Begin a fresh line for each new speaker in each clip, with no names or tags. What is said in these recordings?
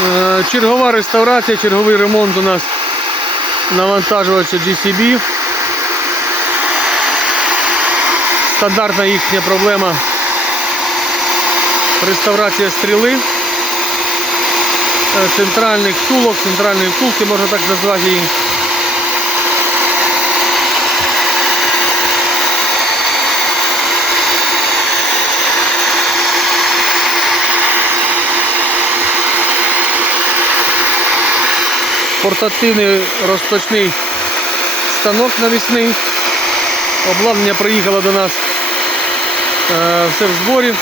Е, Чергова реставрація, черговий ремонт у нас навантажувача GCB. Стандартна їхня проблема реставрація стріли, е, центральних втулок, центральної втулки, можна так назвати її. Портативний розточний станок навісний. Обладнання приїхало до нас е, все в зборі.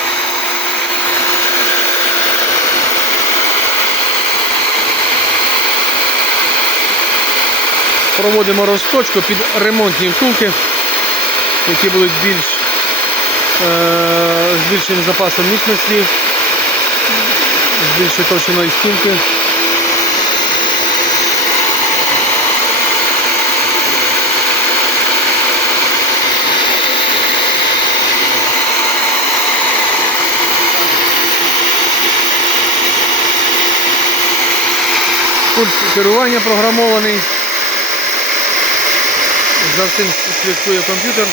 Проводимо розточку під ремонтні втулки, які будуть більш е, з більшим запасом міцності, з більшою товщиною стінки. Пульт керування програмований. За цим слідкує комп'ютер.